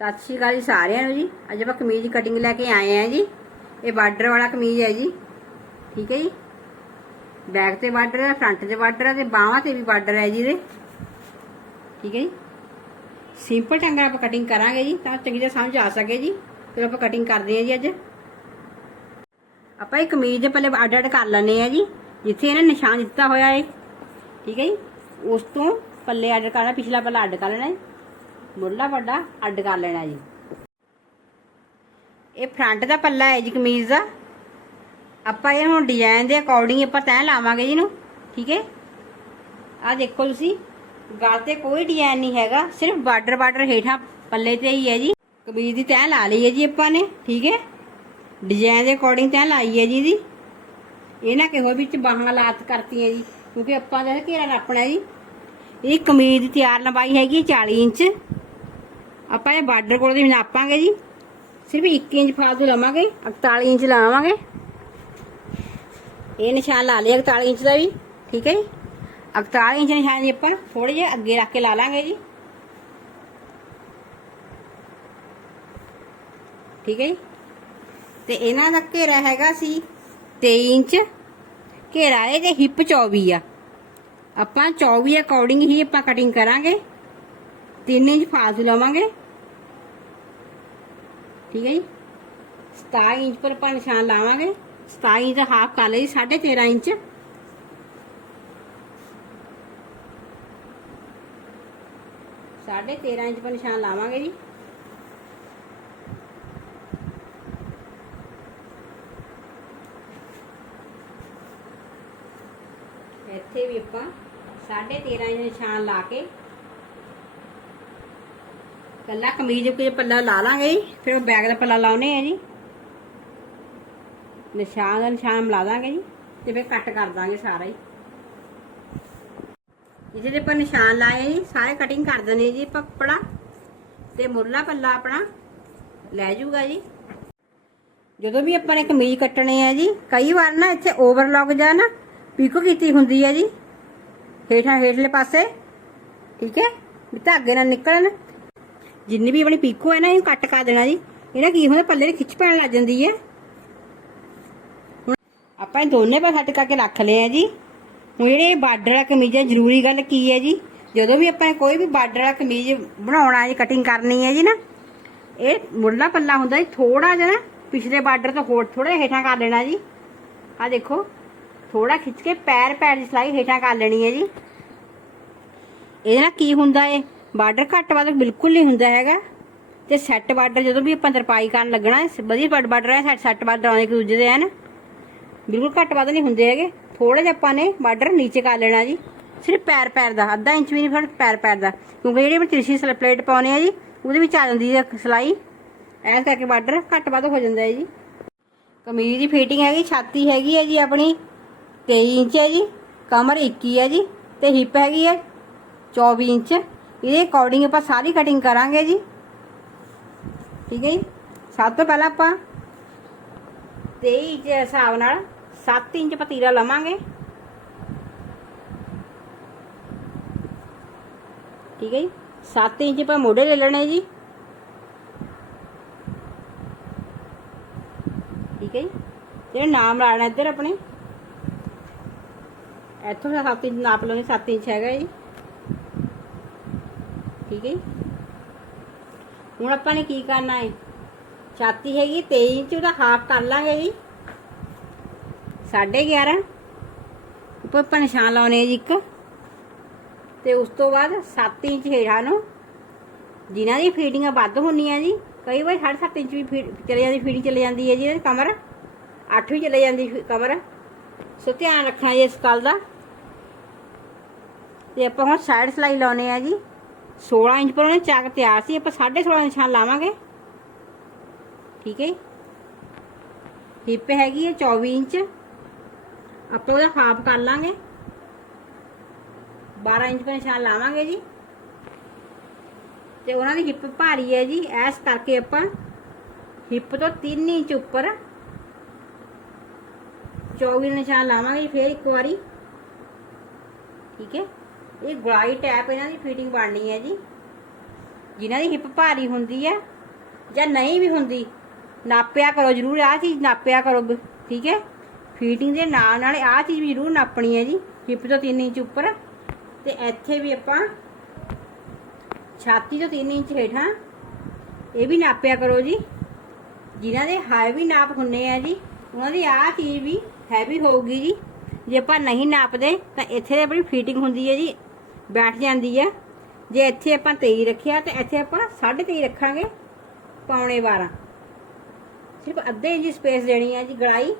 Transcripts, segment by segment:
ਸਤਿ ਸ਼੍ਰੀ ਅਕਾਲ ਜੀ ਸਾਰਿਆਂ ਨੂੰ ਜੀ। ਅੱਜ ਆਪਾਂ ਕਮੀਜ਼ ਕਟਿੰਗ ਲੈ ਕੇ ਆਏ ਆ ਜੀ। ਇਹ ਬਾਰਡਰ ਵਾਲਾ ਕਮੀਜ਼ ਹੈ ਜੀ। ਠੀਕ ਹੈ ਜੀ। ਬੈਕ ਤੇ ਬਾਰਡਰ ਹੈ, ਫਰੰਟ ਤੇ ਬਾਰਡਰ ਹੈ ਤੇ ਬਾਹਾਂ ਤੇ ਵੀ ਬਾਰਡਰ ਹੈ ਜੀ ਇਹਦੇ। ਠੀਕ ਹੈ ਜੀ। ਸਿੰਪਲ ਢੰਗ ਨਾਲ ਆਪਾਂ ਕਟਿੰਗ ਕਰਾਂਗੇ ਜੀ ਤਾਂ ਚੰਗੀ ਤਰ੍ਹਾਂ ਸਮਝ ਆ ਸਕੇ ਜੀ। ਫਿਰ ਆਪਾਂ ਕਟਿੰਗ ਕਰਦੇ ਹਾਂ ਜੀ। ਅੱਜ ਆਪਾਂ ਇਹ ਕਮੀਜ਼ ਦੇ ਪੱਲੇ ਅੱਡ ਕਰ ਲੈਣੇ ਆ ਜੀ, ਜਿੱਥੇ ਇਹਨੇ ਨਿਸ਼ਾਨ ਦਿੱਤਾ ਹੋਇਆ ਹੈ। ਠੀਕ ਹੈ ਜੀ। ਉਸ ਤੋਂ ਪੱਲੇ ਅੱਡ ਕਰਨਾ, ਪਿਛਲਾ ਪੱਲਾ ਅੱਡ ਕਰ ਲੈਣਾ ਹੈ, ਮੁੱਢਲਾ ਪੱਲਾ ਅੱਡ ਕਰ ਲੈਣਾ ਜੀ। ਇਹ ਫਰੰਟ ਦਾ ਪੱਲਾ ਹੈ ਜੀ ਕਮੀਜ਼ ਦਾ। ਆਪਾਂ ਇਹ ਹੁਣ ਡਿਜ਼ਾਈਨ ਦੇ ਅਕੋਰਡਿੰਗ ਆਪਾਂ ਤੈਅ ਲਾਵਾਂਗੇ ਜੀ ਨੂੰ। ਠੀਕ ਹੈ। ਆਹ ਦੇਖੋ ਤੁਸੀਂ, ਗਲ ਤੇ ਕੋਈ ਡਿਜ਼ਾਈਨ ਨਹੀਂ ਹੈਗਾ, ਸਿਰਫ ਬਾਰਡਰ ਹੇਠਾਂ ਪੱਲੇ ਤੇ ਹੀ ਹੈ ਜੀ। ਕਮੀਜ਼ ਦੀ ਤੈਅ ਲਾ ਲਈ ਹੈ ਜੀ ਆਪਾਂ ਨੇ। ਠੀਕ ਹੈ। ਡਿਜ਼ਾਈਨ ਦੇ ਅਕੋਰਡਿੰਗ ਤੈਅ ਲਾਈ ਹੈ ਜੀ ਇਹਦੀ। ਇਹ ਨਾ ਕਿਹੋ ਵਿੱਚ ਬਾਹਾਂ ਲਾਤ ਕਰਤੀਆਂ ਜੀ, ਕਿਉਂਕਿ ਆਪਾਂ ਦਾ ਘੇਰਾ ਨਾਪਣਾ ਜੀ। ਇਹ ਕਮੀਜ਼ ਦੀ ਤਿਆਰ ਲੰਬਾਈ ਹੈਗੀ 40 ਇੰਚ। ਆਪਾਂ ਇਹ ਬਾਰਡਰ ਕੋਲ ਦੀ ਨਾਪਾਂਗੇ ਜੀ, ਸਿਰਫ 1 ਇੰਚ ਫਾਲਤੂ ਲਵਾਂਗੇ, 48 ਇੰਚ ਲਾਵਾਂਗੇ। ਇਹ ਨਿਸ਼ਾਨ ਲਾ ਲਿਆ 48 ਇੰਚ ਦਾ ਵੀ। ਠੀਕ ਹੈ ਜੀ। 48 ਇੰਚ ਨਿਸ਼ਾਨ ਜੀ ਆਪਾਂ ਥੋੜੇ ਜਿਹੇ ਅੱਗੇ ਰੱਖ ਕੇ ਲਾ ਲਾਂਗੇ ਜੀ। ਠੀਕ ਹੈ ਜੀ। ਤੇ ਇਹਨਾਂ ਦਾ ਘੇਰਾ ਹੈਗਾ ਸੀ 23 ਇੰਚ ਘੇਰਾ ਹੈ ਤੇ ਹਿੱਪ 24 ਆ। ਆਪਾਂ 24 ਅਕੋਰਡਿੰਗ ਹੀ ਆਪਾਂ ਕਟਿੰਗ ਕਰਾਂਗੇ। 3 ਇੰਚ ਫਾਲਤੂ ਲਵਾਂਗੇ। ਠੀਕ ਹੈ ਜੀ। 27 ਇੰਚ ਪਰ ਆਪਾਂ ਨਿਸ਼ਾਨ ਲਾਵਾਂਗੇ। 27 ਇੰਚ ਦਾ ਹਾਫ ਕਰ ਲਈ 13.5 ਇੰਚ। ਸਾਢੇ 13 ਇੰਚ ਪਰ ਨਿਸ਼ਾਨ ਲਾਵਾਂਗੇ ਜੀ। ਇੱਥੇ ਵੀ ਆਪਾਂ 13.5 ਇੰਚ ਨਿਸ਼ਾਨ ਲਾ ਕੇ ਕੱਲਾ ਕਮੀਜ਼ ਉੱਤੇ ਪੱਲਾ ਲਾ ਲਾਂਗੇ ਜੀ। ਫਿਰ ਬੈਕ ਦਾ ਪੱਲਾ ਲਾਉਨੇ ਆ ਜੀ। ਨਿਸ਼ਾਨ ਦਾ ਨਿਸ਼ਾਨ ਮਿਲਾ ਦਾਂਗੇ ਜੀ ਤੇ ਫਿਰ ਕੱਟ ਕਰ ਦਾਂਗੇ ਸਾਰਾ ਹੀ। ਜਿਹਦੇ ਆਪਾਂ ਨਿਸ਼ਾਨ ਲਾਏ ਜੀ ਸਾਰੇ ਕਟਿੰਗ ਕਰ ਦਿੰਦੇ ਜੀ ਆਪਾਂ ਕੱਪੜਾ, ਤੇ ਮੁੱਢਲਾ ਪੱਲਾ ਆਪਣਾ ਲੈ ਜਾਊਗਾ ਜੀ। ਜਦੋਂ ਵੀ ਆਪਾਂ ਨੇ ਕਮੀਜ਼ ਕੱਟਣੇ ਆ ਜੀ, ਕਈ ਵਾਰ ਨਾ ਇੱਥੇ ਓਵਰਲੌਕ ਜਾਂ ਨਾ ਪੀਕੋ ਕੀਤੀ ਹੁੰਦੀ ਹੈ ਜੀ ਹੇਠਲੇ ਪਾਸੇ। ਠੀਕ ਹੈ। ਵੀ ਧਾਗੇ ਨਾਲ ਨਿਕਲਣ, ਜਿੰਨੀ ਵੀ ਆਪਣੀ ਪੀਕੋ ਹੈ ਨਾ ਇਹਨੂੰ ਕੱਟ ਕਰ ਦੇਣਾ ਜੀ। ਇਹਨਾਂ ਕੀ ਹੁੰਦਾ, ਪੱਲੇ ਦੀ ਖਿੱਚ ਪੈਣ ਲੱਗ ਜਾਂਦੀ ਹੈ। ਹੁਣ ਆਪਾਂ ਇਹ ਦੋਨੇ ਪਾਸੇ ਸੈੱਟ ਕਰਕੇ ਰੱਖ ਲਏ ਆ ਜੀ। ਹੁਣ ਜਿਹੜੇ ਬਾਰਡਰ ਵਾਲਾ ਕਮੀਜ਼ ਹੈ, ਜ਼ਰੂਰੀ ਗੱਲ ਕੀ ਹੈ ਜੀ, ਜਦੋਂ ਵੀ ਆਪਾਂ ਕੋਈ ਵੀ ਬਾਰਡਰ ਵਾਲਾ ਕਮੀਜ਼ ਬਣਾਉਣਾ ਜੀ, ਕਟਿੰਗ ਕਰਨੀ ਹੈ ਜੀ ਨਾ, ਇਹ ਮੁੱਢਲਾ ਪੱਲਾ ਹੁੰਦਾ ਜੀ ਥੋੜਾ ਜਿਹਾ ਨਾ ਪਿਛਲੇ ਬਾਰਡਰ ਤੋਂ ਹੋਰ ਥੋੜਾ ਜਿਹਾ ਹੇਠਾਂ ਕਰ ਲੈਣਾ ਜੀ। ਆਹ ਦੇਖੋ, ਥੋੜਾ ਖਿੱਚ ਕੇ ਪੈਰ ਦੀ ਸਿਲਾਈ ਹੇਠਾਂ ਕਰ ਲੈਣੀ ਹੈ ਜੀ। ਇਹਦੇ ਨਾਲ ਕੀ ਹੁੰਦਾ ਹੈ, ਬਾਰਡਰ ਘੱਟ ਵੱਧ ਬਿਲਕੁਲ ਨਹੀਂ ਹੁੰਦਾ ਹੈਗਾ। ਤੇ ਸੈੱਟ ਬਾਰਡਰ ਜਦੋਂ ਵੀ ਆਪਾਂ ਤਰਪਾਈ ਕਰਨ ਲੱਗਣਾ, ਵਧੀਆ ਬਾਰਡਰ ਹੈ, ਸੈੱਟ ਬਾਰਡਰ ਆਉਂਦੇ ਇੱਕ ਦੂਜੇ ਦੇ ਹਨ, ਬਿਲਕੁਲ ਘੱਟ ਵੱਧ ਨਹੀਂ ਹੁੰਦੇ ਹੈਗੇ। ਥੋੜਾ ਜਿਹਾ ਆਪਾਂ ਨੇ ਬਾਰਡਰ ਨੀਚੇ ਕਰ ਲੈਣਾ ਜੀ, ਸਿਰਫ ਪੈਰ ਦਾ ਅੱਧਾ ਇੰਚ ਵੀ ਨਹੀਂ, ਫਿਰ ਪੈਰ ਦਾ, ਕਿਉਂਕਿ ਜਿਹੜੀ ਆਪਾਂ ਤਿਰਛੀ ਪਲੇਟ ਪਾਉਣੇ ਆ ਜੀ ਉਹਦੇ ਵਿੱਚ ਆ ਜਾਂਦੀ ਹੈ ਸਿਲਾਈ, ਇਸ ਕਰਕੇ ਬਾਰਡਰ ਘੱਟ ਵੱਧ ਹੋ ਜਾਂਦਾ ਹੈ ਜੀ। ਕਮੀਜ਼ ਦੀ ਫਿਟਿੰਗ ਹੈਗੀ, ਛਾਤੀ ਹੈਗੀ ਹੈ ਜੀ ਆਪਣੀ 23 ਇੰਚ ਹੈ ਜੀ, ਕਮਰ 21 ਹੈ ਜੀ, ਤੇ ਹਿੱਪ ਹੈਗੀ ਹੈ 24 ਇੰਚ। ਇਹਦੇ ਅਕੋਰਡਿੰਗ ਆਪਾਂ ਸਾਰੀ ਕਟਿੰਗ ਕਰਾਂਗੇ ਜੀ। ਠੀਕ ਹੈ ਜੀ। ਸਭ ਤੋਂ ਪਹਿਲਾਂ ਆਪਾਂ 23 ਇੰਚ ਦੇ ਹਿਸਾਬ ਨਾਲ 7 ਇੰਚ ਪਤੀਲਾ ਲਵਾਂਗੇ। ਠੀਕ ਹੈ ਜੀ। 7 ਇੰਚ ਆਪਾਂ ਮੋਢੇ ਲੈ ਲੈਣੇ ਜੀ। ਠੀਕ ਹੈ ਜੀ। ਜਿਹੜਾ ਨਾਮ ਲਾਣਾ ਇੱਧਰ ਆਪਣੇ ਇੱਥੋਂ 7 ਇੰਚ ਨਾਪ ਲੈਣੇ, 7 ਇੰਚ ਹੈਗਾ ਜੀ। ਠੀਕ ਹੈ ਜੀ। ਹੁਣ ਆਪਾਂ ਨੇ ਕੀ ਕਰਨਾ ਹੈ, ਛਾਤੀ ਹੈਗੀ 23 ਇੰਚ, ਉਹਦਾ ਹਾਫ ਕਰ ਲਾਂਗੇ ਜੀ 11.5 ਉੱਪਰ ਆਪਾਂ ਨਿਸ਼ਾਨ ਲਾਉਣੇ ਜੀ ਇੱਕ। ਤੇ ਉਸ ਤੋਂ ਬਾਅਦ 7 ਇੰਚ ਹੇਠਾਂ ਨੂੰ, ਜਿਨ੍ਹਾਂ ਦੀ ਫੀਟਿੰਗਾਂ ਵੱਧ ਹੁੰਦੀਆਂ ਜੀ, ਕਈ ਵਾਰ 7.5 ਇੰਚ ਵੀ ਚਲੇ ਜਾਂਦੀ, ਫੀਟਿੰਗ ਚਲੇ ਜਾਂਦੀ ਹੈ ਜੀ। ਕਮਰ 8 ਵੀ ਚਲੇ ਜਾਂਦੀ ਕਮਰ, ਸੋ ਧਿਆਨ ਰੱਖਣਾ ਜੀ ਇਸ ਗੱਲ ਦਾ। ਤੇ ਆਪਾਂ ਹੁਣ ਸਾਈਡ ਸਿਲਾਈ ਲਾਉਣੇ ਆ ਜੀ। 16 ਇੰਚ ਪਰ ਉਹਨੇ ਚੱਕ ਤਿਆਰ ਸੀ, ਆਪਾਂ 16.5 ਨਿਸ਼ਾਨ ਲਾਵਾਂਗੇ। ਠੀਕ ਹੈ। ਹਿੱਪ ਹੈਗੀ ਹੈ 24 ਇੰਚ, ਆਪਾਂ ਉਹਦਾ ਹਾਫ ਕਰ ਲਾਂਗੇ, 12 ਇੰਚ ਪਰ ਨਿਸ਼ਾਨ ਲਾਵਾਂਗੇ ਜੀ। ਤੇ ਉਹਨਾਂ ਦੀ ਹਿੱਪ ਭਾਰੀ ਹੈ ਜੀ, ਇਸ ਕਰਕੇ ਆਪਾਂ ਹਿੱਪ ਤੋਂ 3 ਇੰਚ ਉੱਪਰ 24 ਨਿਸ਼ਾਨ ਲਾਵਾਂਗੇ ਫਿਰ ਇੱਕ ਵਾਰੀ। ਠੀਕ ਹੈ। ਇਹ ਗਲਾਈ ਟੈਪ ਇਹਨਾਂ ਦੀ ਫਿਟਿੰਗ ਬਣਨੀ ਹੈ ਜੀ। ਜਿਨ੍ਹਾਂ ਦੀ ਹਿੱਪ ਭਾਰੀ ਹੁੰਦੀ ਹੈ ਜਾਂ ਨਹੀਂ ਵੀ ਹੁੰਦੀ, ਨਾਪਿਆ ਕਰੋ ਜ਼ਰੂਰ, ਆਹ ਚੀਜ਼ ਨਾਪਿਆ ਕਰੋ, ਠੀਕ ਹੈ। ਫਿਟਿੰਗ ਦੇ ਨਾਲ ਨਾਲ ਆਹ ਚੀਜ਼ ਵੀ ਜ਼ਰੂਰ ਨਾਪਣੀ ਹੈ ਜੀ, ਹਿੱਪ ਤੋਂ 3 ਇੰਚ ਉੱਪਰ, ਤੇ ਇੱਥੇ ਵੀ ਆਪਾਂ ਛਾਤੀ ਤੋਂ 3 ਇੰਚ ਹੇਠਾਂ ਇਹ ਵੀ ਨਾਪਿਆ ਕਰੋ ਜੀ। ਜਿਨ੍ਹਾਂ ਦੇ ਹੈਵੀ ਨਾਪ ਹੁੰਨੇ ਆ ਜੀ, ਉਹਨਾਂ ਦੀ ਆਹ ਚੀਜ਼ ਵੀ ਹੈਵੀ ਹੋਊਗੀ ਜੀ। ਜੇ ਆਪਾਂ ਨਹੀਂ ਨਾਪਦੇ ਤਾਂ ਇੱਥੇ ਆਪਣੀ ਫਿਟਿੰਗ ਹੁੰਦੀ ਹੈ ਜੀ, ਬੈਠ ਜਾਂਦੀ ਹੈ। ਜੇ ਇੱਥੇ ਆਪਾਂ 23 ਰੱਖਿਆ ਤਾਂ ਇੱਥੇ ਆਪਾਂ 23.5 ਰੱਖਾਂਗੇ, ਪੌਣੇ 12, ਸਿਰਫ ਅੱਧੇ ਇੰਚ ਸਪੇਸ ਦੇਣੀ ਹੈ ਜੀ ਗਲਾਈ।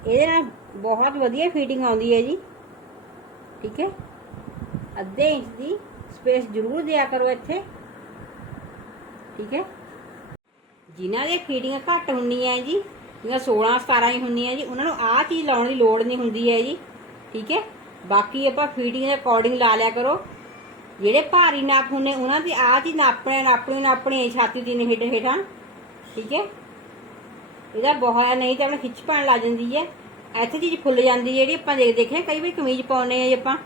ਇਹਦੇ ਨਾਲ ਬਹੁਤ ਵਧੀਆ ਫਿਟਿੰਗ ਆਉਂਦੀ ਹੈ ਜੀ, ਠੀਕ ਹੈ। ਅੱਧੇ ਇੰਚ ਦੀ ਸਪੇਸ ਜ਼ਰੂਰ ਦਿਆ ਕਰੋ ਇੱਥੇ, ਠੀਕ ਹੈ। ਜਿਨ੍ਹਾਂ ਦੀ ਫਿਟਿੰਗ ਘੱਟ ਹੁੰਦੀ ਹੈ ਜੀ, ਜਿਵੇਂ 16-17 ਹੀ ਹੁੰਦੀਆਂ ਜੀ, ਉਹਨਾਂ ਨੂੰ ਆਹ ਚੀਜ਼ ਲਾਉਣ ਦੀ ਲੋੜ ਨਹੀਂ ਹੁੰਦੀ ਹੈ ਜੀ, ਠੀਕ ਹੈ। ਬਾਕੀ ਆਪਾਂ ਫਿਟਿੰਗ ਦੇ ਅਕੋਰਡਿੰਗ ਲਾ ਲਿਆ ਕਰੋ। ਜਿਹੜੇ ਭਾਰੀ ਨਾਪ ਹੁੰਦੇ ਉਹਨਾਂ ਦੀ ਆਹ ਚੀਜ਼ ਨਾਪਣੇ ਛਾਤੀ 3 ਇੰਚ ਹੇਠਾਂ, ਠੀਕ ਹੈ। ਇਹਦਾ ਬਹੁਤ ਨਹੀਂ ਤਾਂ ਆਪਣੇ ਖਿੱਚ ਪੈਣ ਲੱਗ ਜਾਂਦੀ ਹੈ, ਇੱਥੇ ਚੀਜ਼ ਫੁੱਲ ਜਾਂਦੀ ਹੈ। ਜਿਹੜੀ ਆਪਾਂ ਦੇਖਿਆ ਕਈ ਵਾਰੀ ਕਮੀਜ਼ ਪਾਉਂਦੇ ਆ ਜੀ ਆਪਾਂ,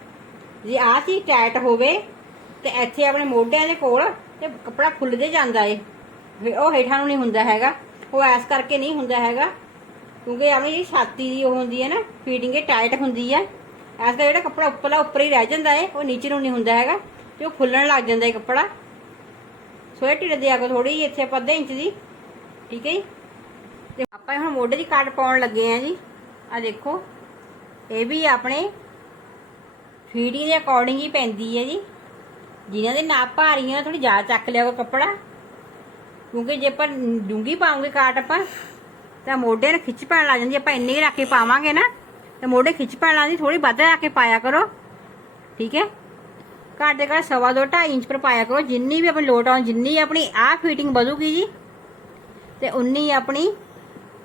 ਜੇ ਆਹ ਚੀਜ਼ ਟਾਈਟ ਹੋਵੇ ਤੇ ਇੱਥੇ ਆਪਣੇ ਮੋਢਿਆਂ ਦੇ ਕੋਲ ਤੇ ਕੱਪੜਾ ਫੁੱਲਦੇ ਜਾਂਦਾ ਏ, ਉਹ ਹੇਠਾਂ ਨੂੰ ਨਹੀਂ ਹੁੰਦਾ ਹੈਗਾ। ਉਹ ਐਸ ਕਰਕੇ ਨਹੀਂ ਹੁੰਦਾ ਹੈਗਾ ਕਿਉਂਕਿ ਆਪਣੀ ਜਿਹੜੀ ਛਾਤੀ ਦੀ ਉਹ ਹੁੰਦੀ ਹੈ ਨਾ, ਫਿਟਿੰਗ ਇਹ ਟਾਈਟ ਹੁੰਦੀ ਹੈ। ਐਸ ਦਾ ਜਿਹੜਾ ਕੱਪੜਾ ਉੱਪਰਲਾ ਉੱਪਰ ਹੀ ਰਹਿ ਜਾਂਦਾ ਏ, ਉਹ ਨੀਚੇ ਨੂੰ ਨਹੀਂ ਹੁੰਦਾ ਹੈਗਾ ਤੇ ਉਹ ਫੁੱਲਣ ਲੱਗ ਜਾਂਦਾ ਏ ਕੱਪੜਾ। ਸੋ ਇਹ ਢਿੱਡ ਦਿਆ ਕਰੋ ਥੋੜੀ ਜਿਹੀ ਇੱਥੇ ਆਪਾਂ ਅੱਧੇ ਇੰਚ ਦੀ, ਠੀਕ ਹੈ ਜੀ। ਤੇ ਆਪਾਂ ਹੁਣ ਮੋਢੇ ਦੀ ਕਾਟ ਪਾਉਣ ਲੱਗੇ ਆ ਜੀ। ਆ ਦੇਖੋ, ਇਹ ਵੀ ਆਪਣੇ ਫਿਟਿੰਗ ਦੇ ਅਕੋਰਡਿੰਗ ਹੀ ਪੈਂਦੀ ਹੈ ਜੀ। ਜਿਨ੍ਹਾਂ ਦੇ ਨਾਪ ਭਾਰੀ ਆ ਥੋੜੀ ਜ਼ਿਆਦਾ ਚੱਕ ਲਿਆ ਕਰੋ ਕੱਪੜਾ, ਕਿਉਂਕਿ ਜੇ ਆਪਾਂ ਡੂੰਗੀ ਪਾਉਂਗੇ ਕਾਟ ਆਪਾਂ ਤਾਂ ਮੋਢੇ ਨੂੰ ਖਿੱਚ ਪੈਣ ਲੱਗ ਜਾਂਦੀ। ਆਪਾਂ ਇੰਨੇ ਹੀ ਰੱਖ ਕੇ ਪਾਵਾਂਗੇ ਨਾ ਤਾਂ ਮੋਢੇ ਖਿੱਚ ਪੈਣ ਲੱਗ ਜਾਂਦੀ, ਥੋੜੀ ਵੱਧ ਰੱਖ ਕੇ ਪਾਇਆ ਕਰੋ, ਠੀਕ ਹੈ। ਘੱਟ ਦੇ ਘੱਟ 2.5 ਇੰਚ ਪਰ ਪਾਇਆ ਕਰੋ। ਜਿੰਨੀ ਵੀ ਆਪਣੀ ਲੋਟ ਆਉਣ, ਜਿੰਨੀ ਆਪਣੀ ਆਹ ਫਿਟਿੰਗ ਵਧੂਗੀ ਜੀ ਤੇ ਉਨੀ ਆਪਣੀ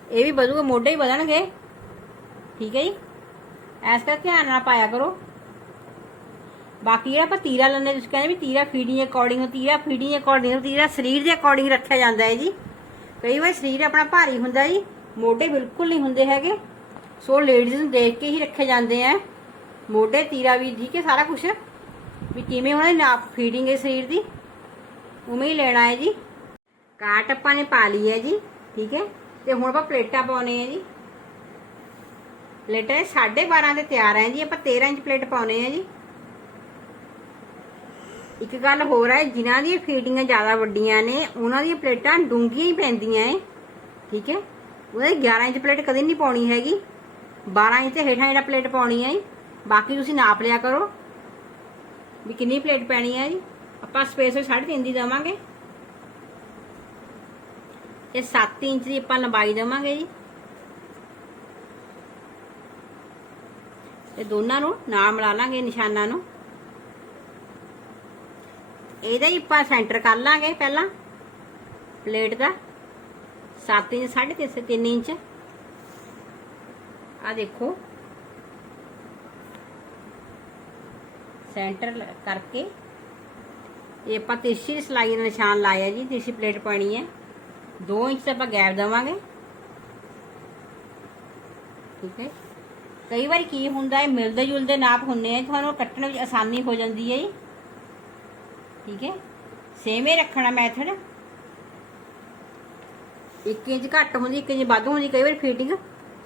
ਇਹ ਵੀ ਵਧੂਗਾ, ਮੋਢੇ ਹੀ ਵਧਣਗੇ, ਠੀਕ ਹੈ ਜੀ। ਐਸ ਕਰਕੇ ਧਿਆਨ ਨਾਲ ਪਾਇਆ ਕਰੋ। ਬਾਕੀ ਜਿਹੜਾ ਆਪਾਂ ਤੀਰਾ ਲੈਂਦੇ, ਤੁਸੀਂ ਕਹਿੰਦੇ ਵੀ ਤੀਰਾ ਫਿਟਿੰਗ ਅਕੋਰਡਿੰਗ, ਤੀਰਾ ਫਿਟਿੰਗ ਅਕੋਰਡਿੰਗ, ਤੀਰਾ ਸਰੀਰ ਦੇ ਅਕੋਰਡਿੰਗ ਰੱਖਿਆ ਜਾਂਦਾ ਹੈ ਜੀ। ਕਈ ਵਾਰ ਸਰੀਰ ਆਪਣਾ ਭਾਰੀ ਹੁੰਦਾ ਜੀ, ਮੋਢੇ ਬਿਲਕੁਲ ਨਹੀਂ ਹੁੰਦੇ ਹੈਗੇ, ਸੋ ਲੇਡੀਜ਼ ਨੂੰ ਦੇਖ ਕੇ ਹੀ ਰੱਖੇ ਜਾਂਦੇ ਆ ਮੋਢੇ, ਤੀਰਾ ਵੀ, ਠੀਕ ਹੈ। ਸਾਰਾ ਕੁਛ ਵੀ ਕਿਵੇਂ ਉਹਨਾਂ ਦੀ ਨਾਪ ਫਿਟਿੰਗ ਹੈ ਸਰੀਰ ਦੀ, ਉਵੇਂ ਹੀ ਲੈਣਾ ਹੈ ਜੀ। ਕਾਟ ਆਪਾਂ ਨੇ ਪਾ ਲਈ ਹੈ ਜੀ, ਠੀਕ ਹੈ। ਤੇ ਹੁਣ ਆਪਾਂ ਪਲੇਟਾਂ ਪਾਉਣੇ ਆ ਜੀ। ਪਲੇਟਾਂ 12.5 ਤੇ ਤਿਆਰ ਹੈ ਜੀ। ਆਪਾਂ 13 ਇੰਚ ਪਲੇਟ ਪਾਉਣੇ ਆ ਜੀ। ਇੱਕ ਗੱਲ ਹੋਰ ਹੈ, ਜਿਨ੍ਹਾਂ ਦੀਆਂ ਫਿਟਿੰਗਾਂ ਜ਼ਿਆਦਾ ਵੱਡੀਆਂ ਨੇ ਉਹਨਾਂ ਦੀਆਂ ਪਲੇਟਾਂ ਡੂੰਘੀਆਂ ਹੀ ਪੈਂਦੀਆਂ ਏ, ਠੀਕ ਹੈ। ਉਹਦੇ 11 ਇੰਚ ਪਲੇਟ ਕਦੇ ਨਹੀਂ ਪਾਉਣੀ ਹੈਗੀ, 12 ਇੰਚ ਤੇ ਹੇਠਾਂ ਜਿਹੜਾ ਪਲੇਟ ਪਾਉਣੀ ਹੈ। ਬਾਕੀ ਤੁਸੀਂ ਨਾਪ ਲਿਆ ਕਰੋ ਵੀ ਕਿੰਨੀ ਪਲੇਟ ਪੈਣੀ ਹੈ ਜੀ। ਆਪਾਂ ਸਪੇਸ 3.5 ਦੀ ਦੇਵਾਂਗੇ ਤੇ 7 ਇੰਚ ਦੀ ਆਪਾਂ ਲੰਬਾਈ ਦੇਵਾਂਗੇ ਜੀ। ਤੇ ਦੋਨਾਂ ਨੂੰ ਨਾਲ ਮਿਲਾ ਲਾਂਗੇ ਨਿਸ਼ਾਨਾਂ ਨੂੰ। ਇਹਦਾ ਹੀ ਆਪਾਂ ਸੈਂਟਰ ਕਰ ਲਾਂਗੇ ਪਹਿਲਾਂ ਪਲੇਟ ਦਾ 7 ਇੰਚ 3.5 ਇੰਚ। ਆ ਦੇਖੋ, ਸੈਂਟਰ ਕਰਕੇ ਇਹ ਆਪਾਂ ਤਿਰਛੀ ਸਿਲਾਈ ਦਾ ਨਿਸ਼ਾਨ ਲਾਇਆ ਜੀ। ਤਿਰਛੀ ਪਲੇਟ ਪਾਣੀ ਹੈ, 2 ਇੰਚ ਆਪਾਂ ਗੈਪ ਦੇਵਾਂਗੇ, ਠੀਕ ਹੈ। ਕਈ ਵਾਰੀ ਕੀ ਹੁੰਦਾ ਹੈ, ਮਿਲਦੇ ਜੁਲਦੇ ਨਾਪ ਹੁੰਦੇ ਆ, ਤੁਹਾਨੂੰ ਕੱਟਣ ਵਿੱਚ ਆਸਾਨੀ ਹੋ ਜਾਂਦੀ ਹੈ ਜੀ, ਠੀਕ ਹੈ। ਸੇਮ ਹੀ ਰੱਖਣਾ ਮੈਥਡ। 1 ਇੰਚ ਘੱਟ ਹੁੰਦੀ, 1 ਇੰਚ ਵੱਧ ਹੁੰਦੀ ਕਈ ਵਾਰੀ ਫਿਟਿੰਗ,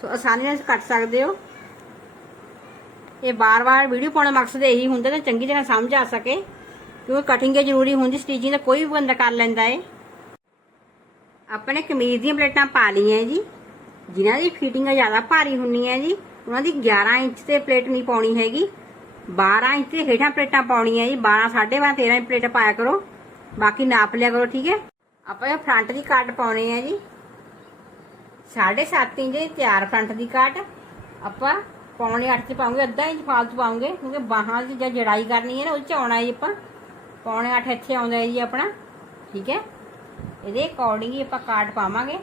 ਸੋ ਆਸਾਨੀ ਨਾਲ ਕੱਟ ਸਕਦੇ ਹੋ। ਇਹ ਬਾਰ-ਬਾਰ ਵੀਡੀਓ ਪਾਉਣ ਦਾ ਮਕਸਦ ਇਹੀ ਹੁੰਦਾ ਕਿ ਚੰਗੀ ਤਰ੍ਹਾਂ ਸਮਝ ਆ ਸਕੇ, ਕਿਉਂਕਿ ਕਟਿੰਗ ਜ਼ਰੂਰੀ ਹੁੰਦੀ, ਸਟਿਚਿੰਗ ਦਾ ਕੋਈ ਵੀ ਬੰਦਾ ਕਰ ਲੈਂਦਾ ਹੈ। ਆਪਣੇ ਕਮੀਜ਼ ਦੀਆਂ ਪਲੇਟਾਂ ਪਾ ਲਈਆਂ ਜੀ। ਜਿਨ੍ਹਾਂ ਦੀ ਫਿਟਿੰਗਾਂ ਜ਼ਿਆਦਾ ਭਾਰੀ ਹੁੰਦੀਆਂ ਜੀ, ਉਹਨਾਂ ਦੀ 11 ਇੰਚ ਤੇ ਪਲੇਟ ਨਹੀਂ ਪਾਉਣੀ ਹੈਗੀ, 12 ਇੰਚ ਤੇ ਹੇਠਾਂ ਪਲੇਟਾਂ ਪਾਉਣੀਆਂ ਜੀ। 12, 12.5, 13 ਇੰਚ ਪਲੇਟ ਪਾਇਆ ਕਰੋ, ਬਾਕੀ ਨਾਪ ਲਿਆ ਕਰੋ, ਠੀਕ ਹੈ। ਆਪਾਂ ਇਹ ਫਰੰਟ ਦੀ ਕਾਟ ਪਾਉਣੀ ਹੈ ਜੀ। 7.5 ਇੰਚ ਦੀ ਤਿਆਰ ਫਰੰਟ ਦੀ ਕਾਟ ਆਪਾਂ ਪੌਣੇ 8 ਚ ਪਾਉਂਗੇ, ਅੱਧਾ ਇੰਚ ਫਾਲਤੂ ਪਾਉਂਗੇ ਕਿਉਂਕਿ ਬਾਹਾਂ ਦੀ ਜਦ ਜੜਾਈ ਕਰਨੀ ਹੈ ਨਾ, ਉਹਦੇ ਚ ਆਉਣਾ ਹੈ ਜੀ ਆਪਾਂ ਪੌਣੇ 8 ਇੱਥੇ ਆਉਂਦਾ ਹੈ ਜੀ ਆਪਣਾ, ਠੀਕ ਹੈ। ਇਹਦੇ ਅਕੋਰਡਿੰਗ ਹੀ ਆਪਾਂ ਕਾਟ ਪਾਵਾਂਗੇ।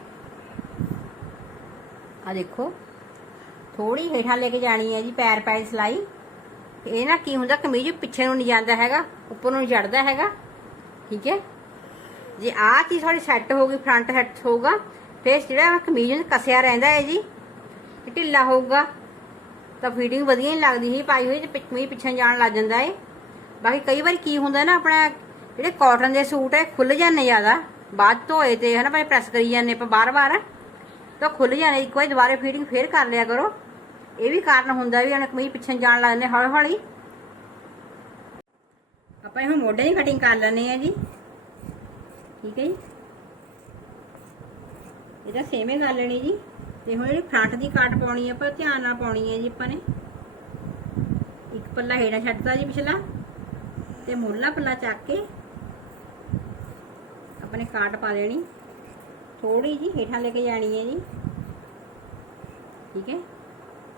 ਆ ਦੇਖੋ, ਥੋੜੀ ਹੇਠਾਂ ਲੈ ਕੇ ਜਾਣੀ ਹੈ ਜੀ, ਪੈਰ ਪੈਰ ਸਿਲਾਈ। ਇਹ ਨਾ ਕੀ ਹੁੰਦਾ, ਕਮੀਜ਼ ਪਿੱਛੇ ਨੂੰ ਨਹੀਂ ਜਾਂਦਾ ਹੈਗਾ, ਉੱਪਰ ਨੂੰ ਨਹੀਂ ਚੜਦਾ ਹੈਗਾ, ਠੀਕ ਹੈ। ਜੇ ਆਹ ਚੀਜ਼ ਥੋੜੀ ਸੈੱਟ ਹੋ ਗਈ, ਫਰੰਟ ਸੈੱਟ ਹੋਊਗਾ, ਫਿਰ ਜਿਹੜਾ ਕਮੀਜ਼ ਨੂੰ ਕੱਸਿਆ ਰਹਿੰਦਾ ਹੈ ਜੀ, ਢਿੱਲਾ ਹੋਊਗਾ ਤਾਂ ਫਿਟਿੰਗ ਵਧੀਆ ਨਹੀਂ ਲੱਗਦੀ ਸੀ ਪਾਈ ਹੋਈ, ਤੇ ਕਮੀਜ਼ ਪਿੱਛੇ ਜਾਣ ਲੱਗ ਜਾਂਦਾ ਹੈ। ਬਾਕੀ ਕਈ ਵਾਰੀ ਕੀ ਹੁੰਦਾ ਨਾ, ਆਪਣਾ ਜਿਹੜੇ ਕਾਟਨ ਦੇ ਸੂਟ ਹੈ ਖੁੱਲ ਜਾਂਦੇ ਜ਼ਿਆਦਾ ਬਾਅਦ ਧੋਏ ਤੇ ਹਨਾ ਭਾਈ ਪ੍ਰੈਸ ਕਰੀ ਜਾਂਦੇ ਆਪਾਂ ਬਾਰ-ਬਾਰ ਤਾਂ ਖੁੱਲ ਜਾਂਦੇ। ਇੱਕ ਵਾਰੀ ਦੁਬਾਰੇ ਫੀਟਿੰਗ ਫੇਰ ਕਰ ਲਿਆ ਕਰੋ। ਇਹ ਵੀ ਕਾਰਨ ਹੁੰਦਾ ਵੀ ਹੁਣ ਕਮੀਜ਼ ਪਿੱਛੇ ਜਾਣ ਲੱਗ ਜਾਂਦੇ ਹੌਲੀ ਹੌਲੀ। ਆਪਾਂ ਇਹ ਮੋਢੇ ਦੀ ਕਟਿੰਗ ਕਰ ਲੈਣੇ ਆ ਜੀ। ਠੀਕ ਹੈ ਜੀ, ਇਹਦਾ ਸੇਮ ਹੀ ਕਰ ਲੈਣੀ ਜੀ। ਤੇ ਹੁਣ ਜਿਹੜੀ ਫਰੰਟ ਦੀ ਕਾਟ ਪਾਉਣੀ ਆਪਾਂ ਧਿਆਨ ਨਾਲ ਪਾਉਣੀ ਹੈ ਜੀ। ਆਪਾਂ ਨੇ ਇੱਕ ਪੱਲਾ ਹੇਠਾਂ ਛੱਡਤਾ ਜੀ ਪਿਛਲਾ, ਤੇ ਮੁੱਢਲਾ ਪੱਲਾ ਚੱਕ ਕੇ ਆਪਣੇ ਕਾਟ ਪਾ ਦੇਣੀ, ਥੋੜੀ ਜੀ ਹੇਠਾਂ ਲੈ ਕੇ ਜਾਣੀ ਹੈ ਜੀ। ਠੀਕ ਹੈ,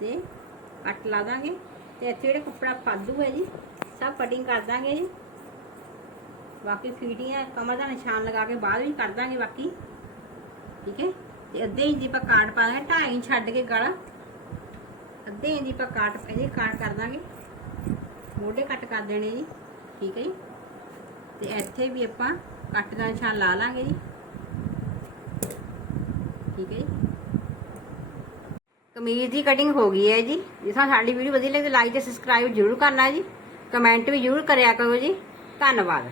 ਤੇ ਕੱਟ ਲਾ ਦਾਂਗੇ। ਤੇ ਇੱਥੇ ਜਿਹੜਾ ਕੱਪੜਾ ਫਾਦੂ ਹੈ ਜੀ ਸਭ ਕਟਿੰਗ ਕਰ ਦਾਂਗੇ ਜੀ। ਬਾਕੀ ਫੀਟੀਆਂ ਕਮਰ ਦਾ ਨਿਸ਼ਾਨ ਲਗਾ ਕੇ ਬਾਅਦ ਵਿੱਚ ਕਰ ਦਾਂਗੇ ਬਾਕੀ। ਠੀਕ ਹੈ, ਤੇ ਅੱਧੇ ਇੰਚ ਦੀ ਆਪਾਂ ਕਾਟ ਪਾ ਦਾਂਗੇ, 2.5 ਇੰਚ ਛੱਡ ਕੇ ਗਲਾ ਅੱਧੇ ਇੰਚ ਦੀ ਆਪਾਂ ਕਾਟ ਇਹਦੀ ਕਾਟ ਕਰ ਦਾਂਗੇ, ਮੋਢੇ ਕੱਟ ਕਰ ਦੇਣੇ ਜੀ। ਠੀਕ ਹੈ ਜੀ, ਤੇ ਇੱਥੇ ਵੀ ਆਪਾਂ ਕੱਟ ਦਾ ਨਿਸ਼ਾਨ ਲਾ ਲਾਂਗੇ ਜੀ। ਠੀਕ ਹੈ ਜੀ, ਕਮੀਜ਼ ਦੀ ਕਟਿੰਗ ਹੋ ਗਈ ਹੈ ਜੀ। ਜੇ ਤੁਹਾਨੂੰ ਸਾਡੀ ਵੀਡੀਓ ਵਧੀਆ ਲੱਗੇ ਲਾਈਕ ਤੇ ਸਬਸਕ੍ਰਾਈਬ ਜ਼ਰੂਰ ਕਰਨਾ ਜੀ। ਕਮੈਂਟ ਵੀ ਜ਼ਰੂਰ ਕਰਿਆ ਕਰੋ ਜੀ। ਧੰਨਵਾਦ।